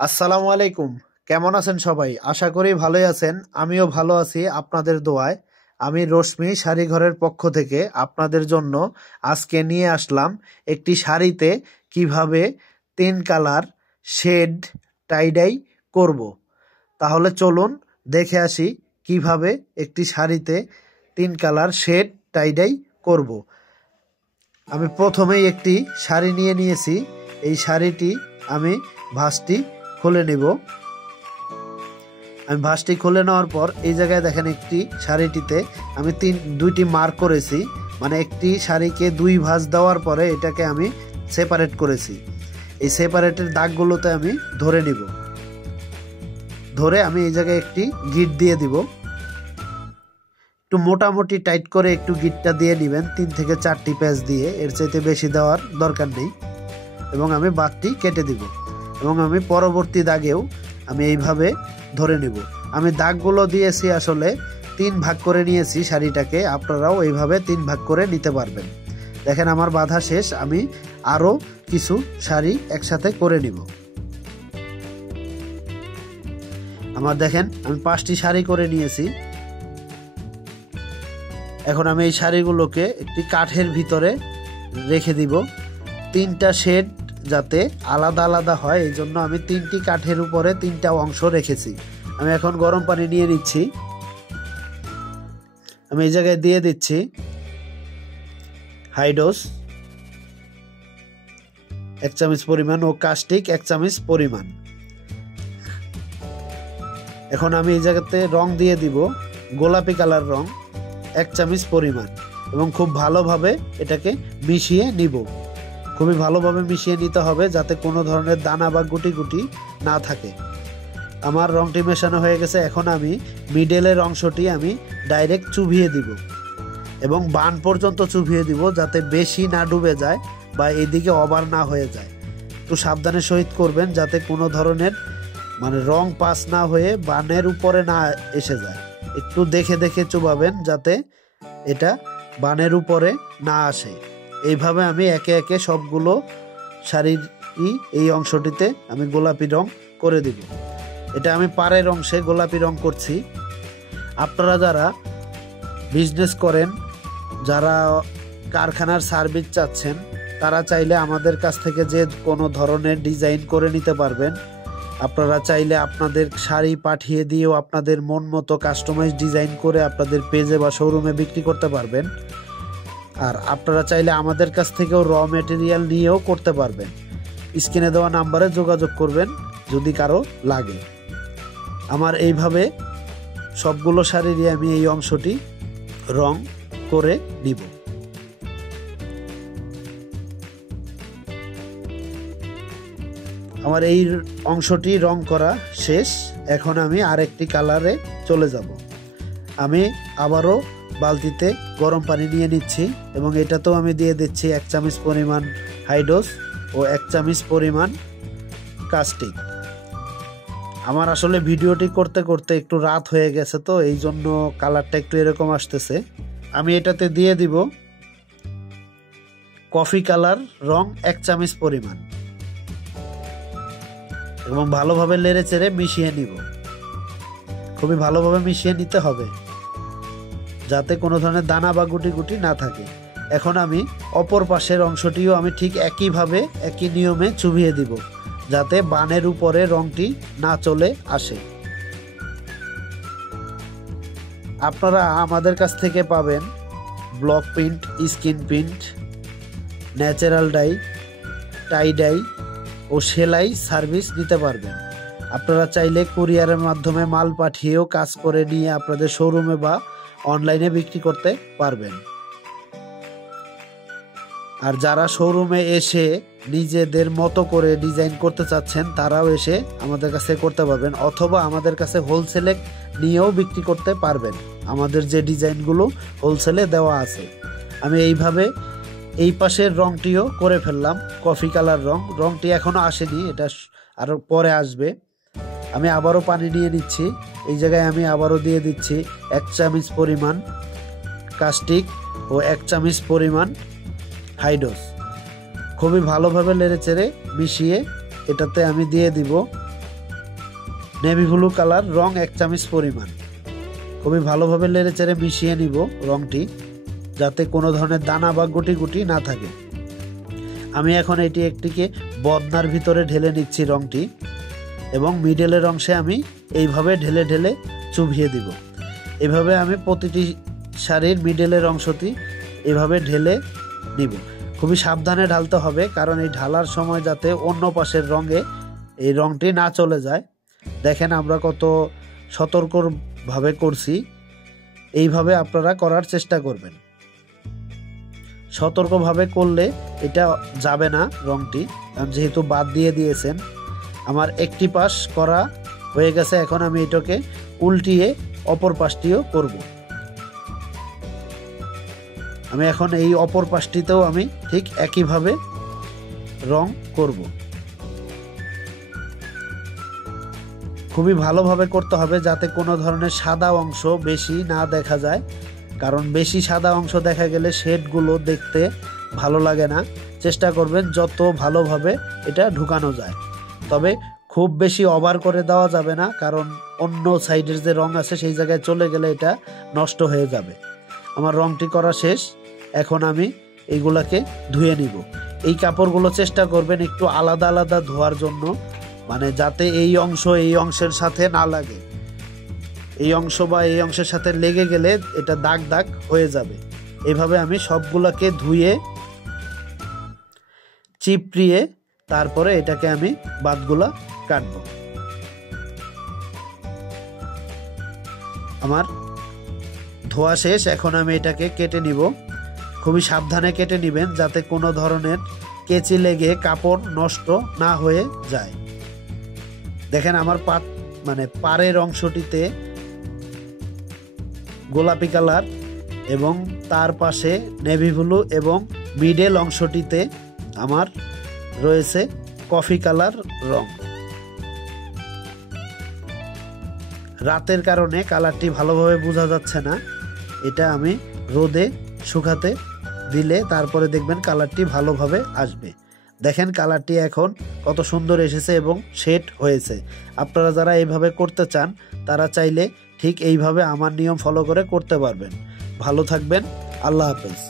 আসসালামু আলাইকুম। কেমন আছেন সবাই? আশা করি ভালোই আছেন। আমিও ভালো আছি আপনাদের দোয়ায়। আমি রশ্মি শাড়িঘরের পক্ষ থেকে আপনাদের জন্য আজকে নিয়ে আসলাম একটি শাড়িতে কিভাবে 3 কালার শেড টাইডাই করব। তাহলে চলুন দেখে আসি কিভাবে একটি শাড়িতে 3 কালার শেড টাইডাই করব। আমি প্রথমেই একটি শাড়ি নিয়ে নিয়েছি। এই শাড়িটি আমি ভাঁজটি খুলে নেব। আমি ভাঁজটি খুলে নেওয়ার পর এই জায়গায় দেখেন একটি শাড়িটিতে আমি দুইটি মার্ক করেছি, মানে একটি শাড়িকে 2 ভাঁজ দেওয়ার পরে এটাকে আমি সেপারেট করেছি। এই সেপারেটের দাগগুলোতে আমি ধরে নিব। ধরে আমি এই জায়গায় একটি গিট দিয়ে দিব। একটু মোটামুটি টাইট করে একটু গিটটা দিয়ে নেবেন, 3 থেকে 4টি প্যাচ দিয়ে, এর চাইতে বেশি দেওয়ার দরকার নেই। এবং আমি বাঁকটি কেটে দিব এবং আমি পরবর্তী দাগেও আমি এইভাবে ধরে নেব। আমি দাগগুলো দিয়েছি আসলে 3 ভাগ করে নিয়েছি শাড়িটাকে, আপনারাও এইভাবে 3 ভাগ করে নিতে পারবেন। দেখেন আমার বাঁধা শেষ। আমি আরও কিছু শাড়ি একসাথে করে নিব। আমার দেখেন আমি 5টি শাড়ি করে নিয়েছি। এখন আমি এই শাড়িগুলোকে একটি কাঠের ভিতরে রেখে দিব। 3টা শেড যাতে আলাদা আলাদা হয়, এই জন্য আমি 3টি কাঠের উপরে 3টা অংশ রেখেছি। আমি এখন গরম পানি নিয়ে নিচ্ছি। আমি এই জায়গায় দিয়ে দিচ্ছি হাইডোস 1 চামচ পরিমাণ ও কাস্টিক 1 চামচ পরিমাণ। এখন আমি এই জায়গাতে রং দিয়ে দিব গোলাপি কালার রং 1 চামচ পরিমাণ এবং খুব ভালোভাবে এটাকে মিশিয়ে নিব। খুবই ভালোভাবে মিশিয়ে নিতে হবে যাতে কোনো ধরনের দানা বা গুটি গুটি না থাকে। আমার রংটি মেশানো হয়ে গেছে। এখন আমি মিডলের অংশটি আমি ডাইরেক্ট চুবিয়ে দিব এবং বান পর্যন্ত চুবিয়ে দিব, যাতে বেশি না ডুবে যায় বা এদিকে ওভার না হয়ে যায়। একটু সাবধানের সহিত করবেন যাতে কোনো ধরনের রং পাস না হয়ে বানের উপরে না এসে যায়। একটু দেখে দেখে চুবাবেন যাতে এটা বানের উপরে না আসে। এইভাবে আমি একে একে সবগুলো শাড়ির এই অংশটিতে আমি গোলাপি রং করে দিব। এটা আমি পাড়ের অংশে গোলাপি রং করছি। আপনারা যারা বিজনেস করেন, যারা কারখানার সার্ভিস চাচ্ছেন, তারা চাইলে আমাদের কাছ থেকে যে কোনো ধরনের ডিজাইন করে নিতে পারবেন। আপনারা চাইলে আপনাদের শাড়ি পাঠিয়ে দিয়েও আপনাদের মন মতো কাস্টমাইজ ডিজাইন করে আপনাদের পেজে বা শোরুমে বিক্রি করতে পারবেন। আর আপনারা চাইলে আমাদের কাছ থেকেও র মেটেরিয়াল নিয়েও করতে পারবেন। স্ক্রিনে দেওয়া নাম্বারে যোগাযোগ করবেন যদি কারো লাগে। আমার এইভাবে সবগুলো শাড়িরই আমি এই অংশটি রং করে নিব। আমার এই অংশটি রং করা শেষ। এখন আমি আরেকটি কালারে চলে যাব। আমি আবারও বালতিতে গরম পানি নিয়ে নিচ্ছি এবং এটাতেও আমি দিয়ে দিচ্ছি 1 চামচ পরিমাণ হাইডোস ও 1 চামচ পরিমাণ কাস্টিক। আমার আসলে ভিডিওটি করতে করতে একটু রাত হয়ে গেছে, তো এই জন্য কালারটা একটু এরকম আসতেছে। আমি এটাতে দিয়ে দিব কফি কালার রং 1 চামচ পরিমাণ এবং ভালোভাবে নেড়ে চেড়ে মিশিয়ে নিব। খুবই ভালোভাবে মিশিয়ে নিতে হবে যাতে কোনো ধরনের দানা বা গুটি গুটি না থাকে। এখন আমি অপর পাশের অংশটিও আমি ঠিক একইভাবে একই নিয়মে চুবিয়ে দিব যাতে বানের উপরে রংটি না চলে আসে। আপনারা আমাদের কাছ থেকে পাবেন block print, screen print, natural dye, tie dye ও সেলাই সার্ভিস নিতে পারবেন। আপনারা চাইলে কুরিয়ারের মাধ্যমে মাল পাঠিয়েও কাজ করে নিয়ে আপনাদের শোরুমে বা অনলাইনে বিক্রি করতে পারবেন। আর যারা শোরুমে এসে নিজেদের মতো করে ডিজাইন করতে চাচ্ছেন, তারাও এসে আমাদের কাছে করতে পারবেন, অথবা আমাদের কাছে হোলসেলে নিয়েও বিক্রি করতে পারবেন। আমাদের যে ডিজাইনগুলো হোলসেলে দেওয়া আছে। আমি এইভাবে এই পাশের রংটিও করে ফেললাম, কফি কালার রংটি এখনো আসেনি, এটা আরো পরে আসবে। আমি আবারও পানি নিয়ে নিচ্ছি। এই জায়গায় আমি আবারও দিয়ে দিচ্ছি 1 চামচ পরিমাণ কাস্টিক ও 1 চামচ পরিমাণ হাইডোস। খুবই ভালোভাবে নেড়ে চেড়ে মিশিয়ে এটাতে আমি দিয়ে দিব নেভি ব্লু কালার রং 1 চামচ পরিমাণ। খুবই ভালোভাবে নেড়েচেড়ে মিশিয়ে নিব রংটি, যাতে কোনো ধরনের দানা বা গুটি গুটি না থাকে। আমি এখন একটিকে বদনার ভিতরে ঢেলে নিচ্ছি রংটি, এবং মিডলের অংশে আমি এইভাবে ঢেলে ঢেলে চুবিয়ে দিব। এভাবে আমি প্রতিটি শাড়ির মিডলের অংশটি এভাবে ঢেলে নিব। খুবই সাবধানে ঢালতে হবে, কারণ এই ঢালার সময় যাতে অন্য পাশের রঙে এই রংটি না চলে যায়। দেখেন আমরা কত সতর্কভাবে করছি, এইভাবে আপনারা করার চেষ্টা করবেন। সতর্কভাবে করলে এটা যাবে না রংটি, যেহেতু বাদ দিয়ে দিয়েছেন। আমার একটি পাশ করা হয়ে গেছে, এখন আমি এটাকে উল্টিয়ে অপর পাশটিও করব। আমি এখন এই অপর পাশটিতেও আমি ঠিক একইভাবে রং করব। খুবই ভালোভাবে করতে হবে, যাতে কোনো ধরনের সাদা অংশ বেশি না দেখা যায়, কারণ বেশি সাদা অংশ দেখা গেলে শেডগুলো দেখতে ভালো লাগে না। চেষ্টা করবেন যত ভালোভাবে এটা ঢুকানো যায়, তবে খুব বেশি ওভার করে দেওয়া যাবে না, কারণ অন্য সাইডের যে রং আছে সেই জায়গায় চলে গেলে এটা নষ্ট হয়ে যাবে। আমার রংটি করা শেষ, এখন আমি এইগুলাকে ধুয়ে নিব। এই কাপড়গুলো চেষ্টা করবেন একটু আলাদা আলাদা ধোয়ার জন্য, মানে যাতে এই অংশ এই অংশের সাথে না লাগে। এই অংশ বা এই অংশের সাথে লেগে গেলে এটা দাগ দাগ হয়ে যাবে। এইভাবে আমি সবগুলাকে ধুয়ে চিপড়িয়ে তারপরে এটাকে আমি বাদগুলা কাটবো। আমার ধোয়া শেষ, এখন আমি এটাকে কেটে নিব। খুবই সাবধানে কেটে নেবেন, যাতে কোনো ধরনের কেচি লেগে কাপড় নষ্ট না হয়ে যায়। দেখেন আমার পাড়ের অংশটিতে গোলাপি কালার এবং তার পাশে নেভি ব্লু, এবং মিডল অংশটিতে আমার রয়েছে কফি কালার রং। রাতের কারণে কালারটি ভালোভাবে বোঝা যাচ্ছে না, এটা আমি রোদে শুকাতে দিলে তারপরে দেখবেন কালারটি ভালোভাবে আসবে। দেখেন কালারটি এখন কত সুন্দর এসেছে এবং শেড হয়েছে। আপনারা যারা এইভাবে করতে চান তারা চাইলে ঠিক এইভাবে আমার নিয়ম ফলো করে করতে পারবেন। ভালো থাকবেন, আল্লাহ হাফেজ।